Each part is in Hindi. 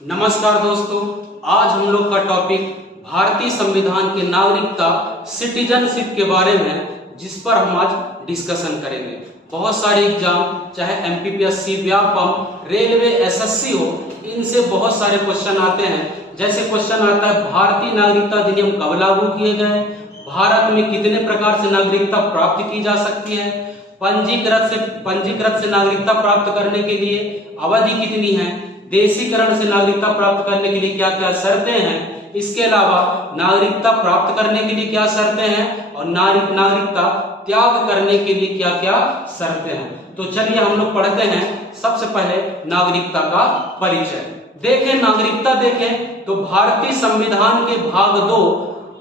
नमस्कार दोस्तों, आज हम लोग का टॉपिक भारतीय संविधान के नागरिकता सिटीजनशिप के बारे में, जिस पर हम आज डिस्कशन करेंगे। बहुत सारे एग्जाम, चाहे एमपीपीएससी, व्यापम, रेलवे, एसएससी हो, इनसे बहुत सारे क्वेश्चन आते हैं। जैसे क्वेश्चन आता है, भारतीय नागरिकता अधिनियम कब लागू किए गए, भारत में कितने प्रकार से नागरिकता प्राप्त की जा सकती है, पंजीकृत से नागरिकता प्राप्त करने के लिए अवधि कितनी है, देशीकरण से नागरिकता प्राप्त करने के लिए क्या क्या शर्तें हैं, इसके अलावा नागरिकता प्राप्त करने के लिए क्या शर्तें हैं और नागरिकता त्याग करने के लिए क्या क्या शर्तें हैं। तो चलिए हम लोग पढ़ते हैं। सबसे पहले नागरिकता का परिचय देखें। नागरिकता देखें तो भारतीय संविधान के भाग 2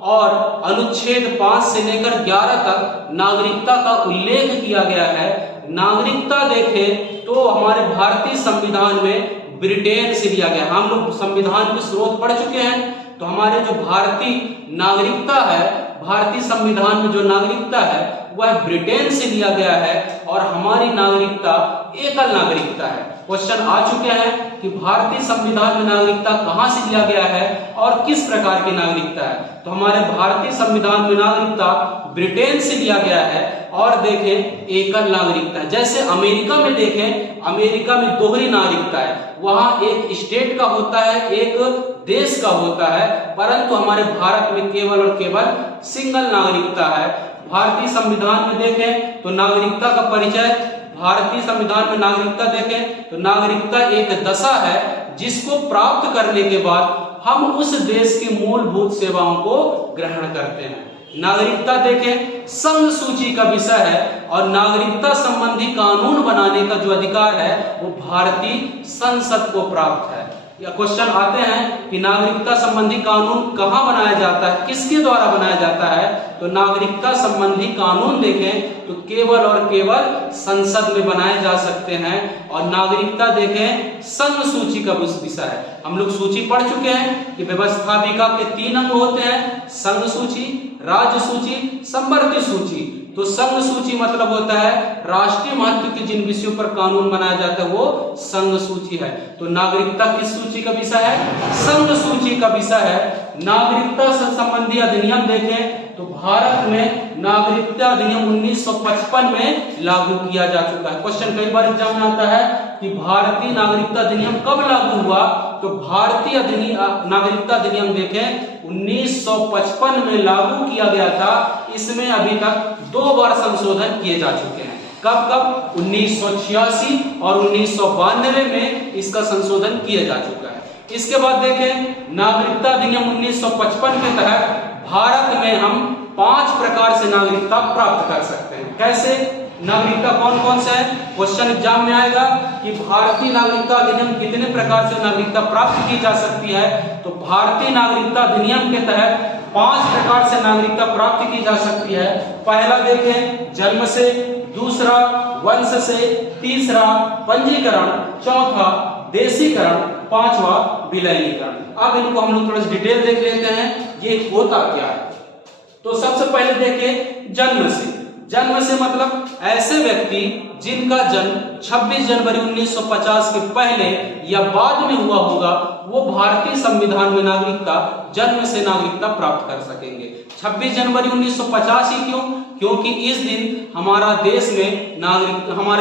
और अनुच्छेद 5 से लेकर 11 तक नागरिकता का उल्लेख किया गया है। नागरिकता देखें तो हमारे भारतीय संविधान में ब्रिटेन से लिया गया। हम लोग संविधान के स्रोत पढ़ चुके हैं, तो हमारे जो भारतीय नागरिकता है, भारतीय संविधान में जो नागरिकता है वह ब्रिटेन से लिया गया है और हमारी नागरिकता एकल नागरिकता है। क्वेश्चन आ चुके हैं कि भारतीय संविधान में नागरिकता कहां से लिया गया है और किस प्रकार की नागरिकता है। तो हमारे भारतीय संविधान में नागरिकता ब्रिटेन से लिया गया है और देखें एकल नागरिकता है। जैसे अमेरिका में देखें, अमेरिका में दोहरी नागरिकता है, वहां एक स्टेट का होता है, एक देश का होता है, परंतु हमारे भारत में केवल और केवल सिंगल नागरिकता है। भारतीय संविधान में देखें तो नागरिकता का परिचय, भारतीय संविधान में नागरिकता देखें तो नागरिकता एक दशा है जिसको प्राप्त करने के बाद हम उस देश की मूलभूत सेवाओं को ग्रहण करते हैं। नागरिकता देखें संघ सूची का विषय है और नागरिकता संबंधी कानून बनाने का जो अधिकार है वो भारतीय संसद को प्राप्त है। या क्वेश्चन आते हैं कि नागरिकता संबंधी कानून कहाँ बनाया जाता है, किसके द्वारा बनाया जाता है। तो नागरिकता संबंधी कानून देखें तो केवल और केवल संसद में बनाए जा सकते हैं। और नागरिकता देखें संघ सूची का विषय है। हम लोग सूची पढ़ चुके हैं कि व्यवस्थापिका के 3 अंग होते हैं, संघ सूची, राज्य सूची, संवर्ती सूची। तो संघ सूची मतलब होता है राष्ट्रीय महत्व के जिन विषयों पर कानून बनाया जाता है वो संघ सूची है। तो नागरिकता किस सूची का विषय है? संघ सूची का विषय है। नागरिकता संबंधी अधिनियम देखें तो भारत में नागरिकता अधिनियम 1955 में लागू किया जा चुका है। क्वेश्चन कई बार एग्जाम में आता है कि भारतीय नागरिकता अधिनियम कब लागू हुआ। तो भारतीय नागरिकता अधिनियम देखें 1955 में लागू किया गया था। इसमें अभी तक 2 बार संशोधन किए जा चुके हैं। कब कब? 1986 और 1992 में इसका संशोधन किया जा चुका है। इसके बाद देखें नागरिकता अधिनियम 1955 के तहत भारत में हम 5 प्रकार से नागरिकता प्राप्त कर सकते हैं। कैसे? नागरिकता कौन कौन से है? क्वेश्चन एग्जाम में आएगा कि भारतीय नागरिकता अधिनियम कितने प्रकार से नागरिकता प्राप्त की जा सकती है। तो भारतीय नागरिकता अधिनियम के तहत 5 प्रकार से नागरिकता प्राप्त की जा सकती है। पहला देखें जन्म से, दूसरा वंश से, तीसरा पंजीकरण, चौथा देशीकरण, 5वां विलयनीकरण। अब इनको हम लोग थोड़ा सा डिटेल देख लेते हैं, ये होता क्या है। तो सबसे पहले देखें जन्म से। जन्म से मतलब ऐसे व्यक्ति जिनका जन्म 26 जनवरी 1950 के पहले या बाद में हुआ होगा, वो भारतीय संविधान में नागरिकता जन्म से नागरिकता प्राप्त कर सकेंगे। 26 जनवरी 1950 ही क्यों? क्योंकि इस दिन हमारे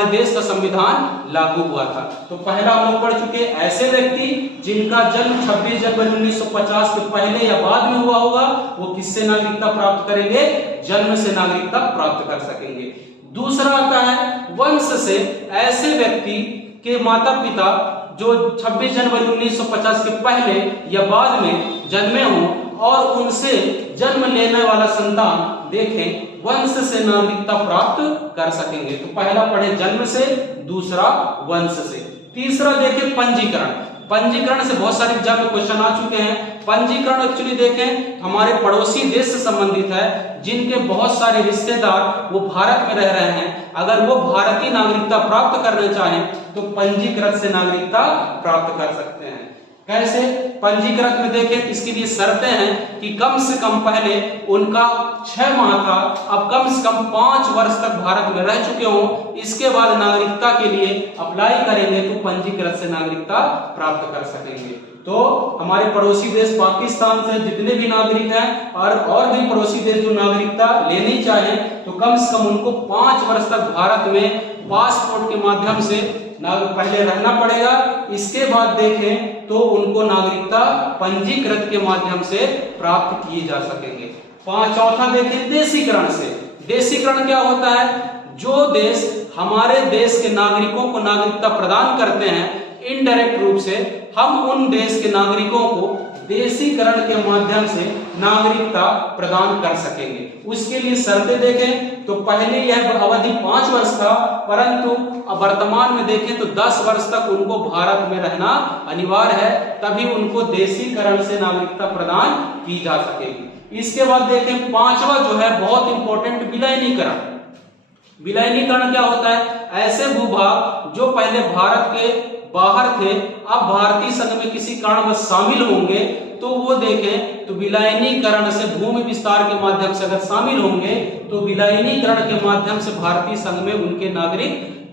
देश का संविधान लागू हुआ था। तो पहला हम लोग पढ़ चुके ऐसे व्यक्ति जिनका जन्म 26 जनवरी 1950 के पहले या बाद में हुआ होगा, वो किससे नागरिकता प्राप्त करेंगे? जन्म से नागरिकता प्राप्त कर सकेंगे। दूसरा आता है वंश से। ऐसे व्यक्ति के माता पिता जो 26 जनवरी 1950 के पहले या बाद में जन्मे हों और उनसे जन्म लेने वाला संतान देखें वंश से नागरिकता प्राप्त कर सकेंगे। तो पहला पढ़े जन्म से, दूसरा वंश से। तीसरा देखें पंजीकरण। पंजीकरण से बहुत सारे एग्जाम में क्वेश्चन आ चुके हैं। पंजीकरण एक्चुअली देखें हमारे पड़ोसी देश से संबंधित है, जिनके बहुत सारे रिश्तेदार वो भारत में रह रहे हैं। अगर वो भारतीय नागरिकता प्राप्त करना चाहें तो पंजीकृत से नागरिकता प्राप्त कर सकते हैं। कैसे? पंजीकृत में देखें इसके लिए शर्तें हैं कि कम से कम पहले उनका 6 माह था, अब कम से कम 5 वर्ष तक भारत में रह चुके हों, इसके बाद नागरिकता के लिए अप्लाई करेंगे तो पंजीकृत से नागरिकता प्राप्त कर सकेंगे। तो हमारे पड़ोसी देश पाकिस्तान से जितने भी नागरिक हैं और भी पड़ोसी देश जो नागरिकता लेनी चाहें तो कम से कम उनको 5 वर्ष तक भारत में पासपोर्ट के माध्यम से पहले रहना पड़ेगा। इसके बाद देखें तो उनको नागरिकता पंजीकृत के माध्यम से प्राप्त किए जा सकेंगे। चौथा देखें देशीकरण से। देशीकरण क्या होता है? जो देश हमारे देश के नागरिकों को नागरिकता प्रदान करते हैं, इनडायरेक्ट रूप से हम उन देश के नागरिकों को देशीकरण के माध्यम से नागरिकता प्रदान कर सकेंगे। उसके लिए शर्तें देखें तो पहले यह अवधि 5 वर्ष था, परंतु अब वर्तमान में देखें तो 10 वर्ष तक उनको भारत में रहना अनिवार्य है, तभी उनको देशीकरण से नागरिकता प्रदान की जा सकेगी। इसके बाद देखें 5वां जो है बहुत इंपॉर्टेंट, विलयनीकरण। विलयनीकरण क्या होता है? ऐसे भूभाग जो पहले भारत के बाहर थे, अब भारतीय संघ में किसी कारणवश शामिल होंगे तो वो देखें तो विलयनीकरण से भूमि विस्तार के माध्यम से अगर शामिल होंगे तो विलयनीकरण के माध्यम से भारतीय संघ में उनके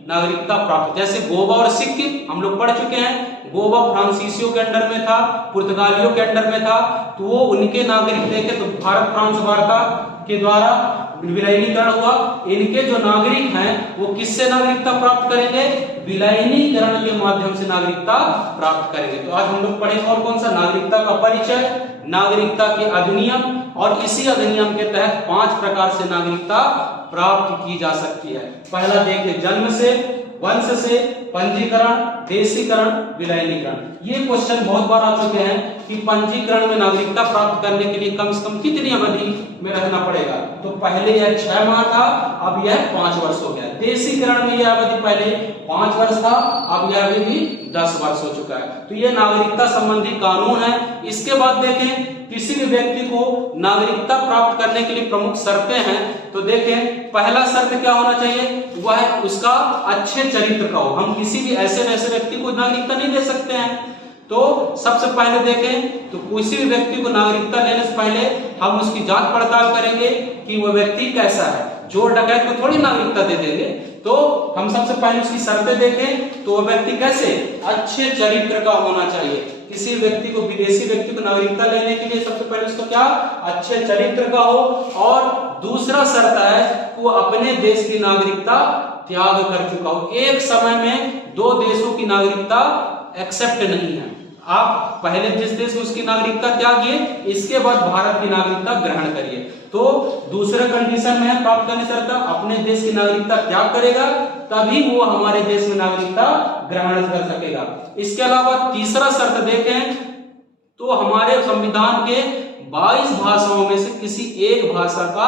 नागरिकता प्राप्त। जैसे गोवा और सिक्किम हम लोग पढ़ चुके हैं, गोवा फ्रांसीसियों के अंडर में था, पुर्तगालियों के अंडर में था, तो वो उनके नागरिक देखे तो भारत फ्रांस वार्ता के द्वारा विलयनीकरण हुआ। इनके जो नागरिक हैं वो किससे नागरिकता प्राप्त करेंगे? विलयनीकरण के माध्यम से नागरिकता प्राप्त करेंगे। तो आज हम लोग पढ़ेंगे और कौन सा? नागरिकता का परिचय, नागरिकता के अधिनियम, और इसी अधिनियम के तहत 5 प्रकार से नागरिकता प्राप्त की जा सकती है। पहला देखिए जन्म से, वंश से, पंजीकरण, देशीकरण, विलयनीकरण। ये क्वेश्चन बहुत बार आ चुके हैं कि पंजीकरण में नागरिकता प्राप्त करने के लिए कम से कम कितनी अवधि में रहना पड़ेगा? तो पहले यह 6 माह था, अब यह 5 वर्ष हो गया। देशीकरण में यह अवधि पहले 5 वर्ष था, अब यह अवधि 10 वर्ष हो चुका है। तो यह नागरिकता संबंधी कानून है। इसके बाद देखें किसी भी व्यक्ति को नागरिकता प्राप्त करने के लिए प्रमुख शर्तें हैं। तो देखें पहला शर्त क्या होना चाहिए? वह है उसका अच्छे चरित्र का हो। हम किसी भी ऐसे व्यक्ति को नागरिकता नहीं दे सकते हैं। तो सबसे पहले देखें तो किसी भी व्यक्ति को नागरिकता लेने से पहले हम उसकी जांच पड़ताल करेंगे कि वह व्यक्ति कैसा है। चोर डकैत को थोड़ी नागरिकता दे देंगे। तो हम सबसे पहले उसकी शर्तें देखें तो वह व्यक्ति कैसे? अच्छे चरित्र का होना चाहिए। किसी व्यक्ति को, विदेशी व्यक्ति को नागरिकता लेने के लिए सबसे पहले उसको क्या? अच्छे चरित्र का हो। और दूसरा शर्त है कि वो अपने देश की नागरिकता त्याग कर चुका हो। एक समय में 2 देशों की नागरिकता एक्सेप्ट नहीं है। आप पहले जिस देश में उसकी नागरिकता त्यागिए, इसके बाद भारत की नागरिकता ग्रहण करिए। तो दूसरा कंडीशन में प्राप्त करने से अपने देश की नागरिकता त्याग करेगा, तभी वो हमारे देश में नागरिकता ग्रहण कर सकेगा। इसके अलावा तीसरा शर्त देखें तो हमारे संविधान के 22 भाषाओं में से किसी एक भाषा का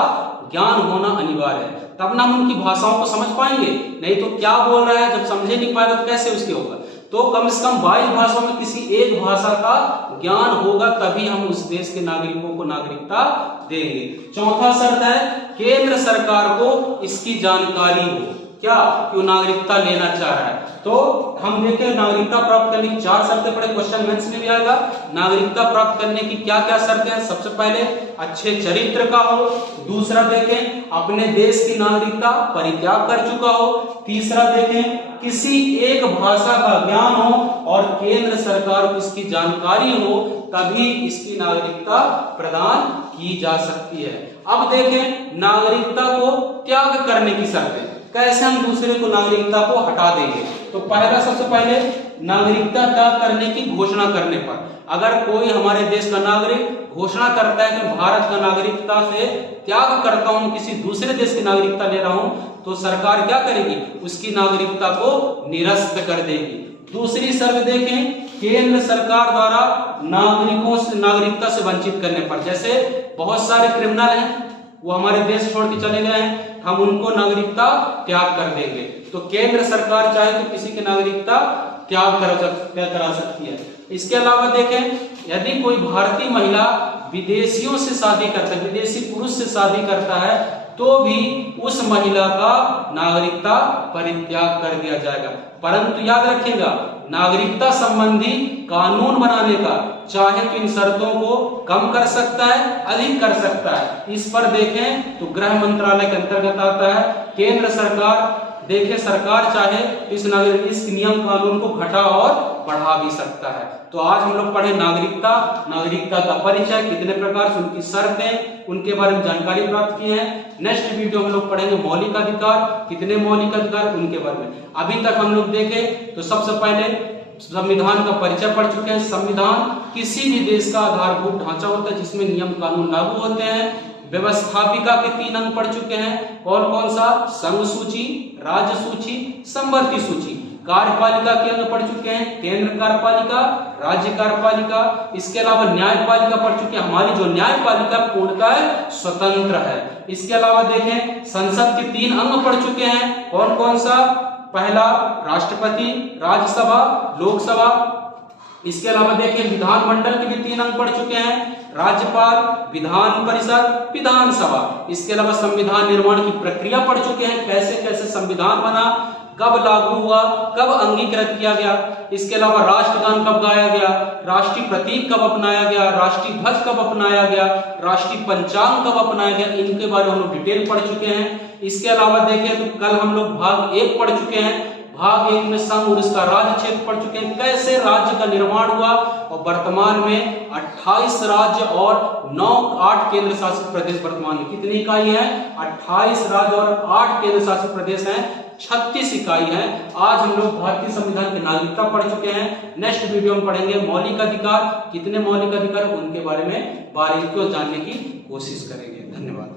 ज्ञान होना अनिवार्य है, तब ना हम उनकी भाषाओं को समझ पाएंगे। नहीं तो क्या बोल रहा है, जब समझे नहीं पाएगा तो कैसे उसके होगा। तो कम से कम 22 भाषाओं में किसी एक भाषा का ज्ञान होगा, तभी हम उस देश के नागरिकों को नागरिकता देंगे। चौथा शर्त है केंद्र सरकार को इसकी जानकारी हो, क्या कि वो नागरिकता लेना चाह रहा है। तो हम देखें नागरिकता प्राप्त करने की 4 शर्तें पड़े, क्वेश्चन मेंस में भी आएगा। नागरिकता प्राप्त करने की क्या क्या शर्तें हैं? सबसे पहले अच्छे चरित्र का हो। दूसरा देखें अपने देश की नागरिकता परित्याग कर चुका हो। तीसरा देखें किसी एक भाषा का ज्ञान हो और केंद्र सरकार को इसकी जानकारी हो, तभी इसकी नागरिकता प्रदान की जा सकती है। अब देखें नागरिकता को त्याग करने की शर्तें, कैसे हम दूसरे को नागरिकता को हटा देंगे। तो पहला सबसे पहले नागरिकता त्याग करने की घोषणा करने पर, अगर कोई हमारे देश का नागरिक घोषणा करता है कि भारत का नागरिकता से त्याग करता हूं, किसी दूसरे देश की नागरिकता ले रहा हूं, तो सरकार क्या करेगी? उसकी नागरिकता को निरस्त कर देगी। दूसरी शर्त देखें केंद्र सरकार द्वारा नागरिकों से नागरिकता से वंचित करने पर, जैसे बहुत सारे क्रिमिनल हैं वो हमारे देश छोड़ के चले गए हैं, हम उनको नागरिकता त्याग कर देंगे। तो केंद्र सरकार चाहे तो किसी की नागरिकता त्याग करा सकती है। इसके अलावा देखें यदि कोई भारतीय महिला विदेशियों से शादी करता है, विदेशी पुरुष से शादी करता है, तो भी उस महिला का नागरिकता परित्याग कर दिया जाएगा। परंतु याद रखिएगा नागरिकता संबंधी कानून बनाने का चाहे तो इन शर्तों को कम कर सकता है, अधिक कर सकता है। इस पर देखें तो गृह मंत्रालय के अंतर्गत आता है। केंद्र सरकार देखे सरकार चाहे इस नियम कानून को घटा और बढ़ा भी सकता है। तो आज हम लोग पढ़े नागरिकता का परिचय, कितने प्रकार से उनकी शर्तें, उनके बारे में जानकारी प्राप्त की है। नेक्स्ट वीडियो हम लोग पढ़ेंगे मौलिक अधिकार, कितने मौलिक अधिकार उनके बारे में। अभी तक हम लोग देखे तो सबसे पहले संविधान का परिचय पढ़ चुके हैं। संविधान किसी भी देश का आधारभूत ढांचा होता है जिसमें नियम कानून लागू होते हैं। व्यवस्थापिका के 3 अंग पढ़ चुके हैं, कौन कौन सा? संघ सूची, राज्य सूची, समवर्ती सूची। कार्यपालिका के अंग पढ़ चुके हैं, केंद्र कार्यपालिका, राज्य कार्यपालिका। इसके अलावा न्यायपालिका पढ़ चुके हैं। हमारी जो न्यायपालिका पूर्णतः स्वतंत्र है। इसके अलावा देखें संसद के 3 अंग पढ़ चुके हैं, कौन कौन सा? पहला राष्ट्रपति, राज्यसभा, लोकसभा। इसके अलावा देखें विधानमंडल के भी 3 अंग पढ़ चुके हैं, राज्यपाल, विधान परिषद, विधानसभा। इसके अलावा संविधान निर्माण की प्रक्रिया पढ़ चुके हैं, कैसे कैसे संविधान बना, कब लागू हुआ, कब अंगीकृत किया गया। इसके अलावा राष्ट्रगान कब गाया गया, राष्ट्रीय प्रतीक कब अपनाया गया, राष्ट्रीय ध्वज कब अपनाया गया, राष्ट्रीय पंचांग कब अपनाया गया, इनके बारे में हम लोग डिटेल पढ़ चुके हैं। इसके अलावा देखें तो कल हम लोग भाग 1 पढ़ चुके हैं। भाग 1 में संघ और इसका राज्य क्षेत्र पढ़ चुके हैं, कैसे राज्य का निर्माण हुआ। और वर्तमान में 28 राज्य और 8 केंद्र शासित प्रदेश वर्तमान में कितनी इकाई है? 28 राज्य और 8 केंद्र शासित प्रदेश हैं, 36 इकाई है। आज हम लोग भारतीय संविधान की नागरिकता पढ़ चुके हैं। नेक्स्ट वीडियो में पढ़ेंगे मौलिक अधिकार, कितने मौलिक अधिकार उनके बारे में बारीकियों जानने की कोशिश करेंगे। धन्यवाद।